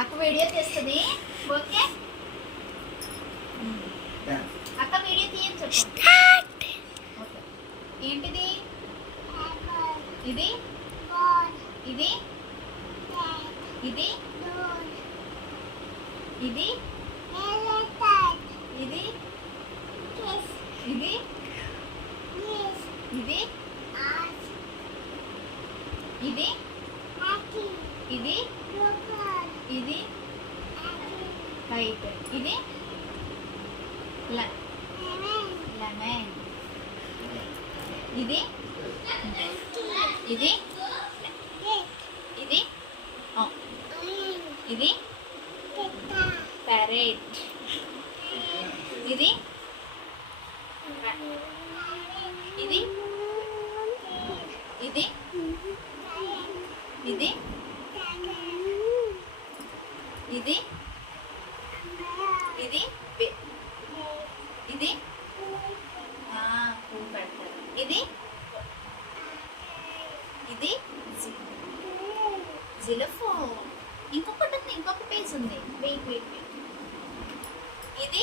అక్క వీడియో తీస్తుంది. ఓకే? అక్క వీడియో ఓకే. ఏంటిది? ఇది? ఇది? ఇది? ఇది? ఇది? ఇది? ఇది? ఇది ఇది? ఇది వైట్ ఇది లెమన్ ఇది ఇది ఇది ఆ, ఇది ప్యారెట్ ఇది ఇది ఇది ఇది ఇది ఇది ఇది పువ్వు పెడతారు ఇది ఇది జి- జిలఫో. ఇంకొకటి ఉంది ఇంకొక పేజ్ ఉంది. వెయిట్ వెయిట్ వెయిట్ ఇది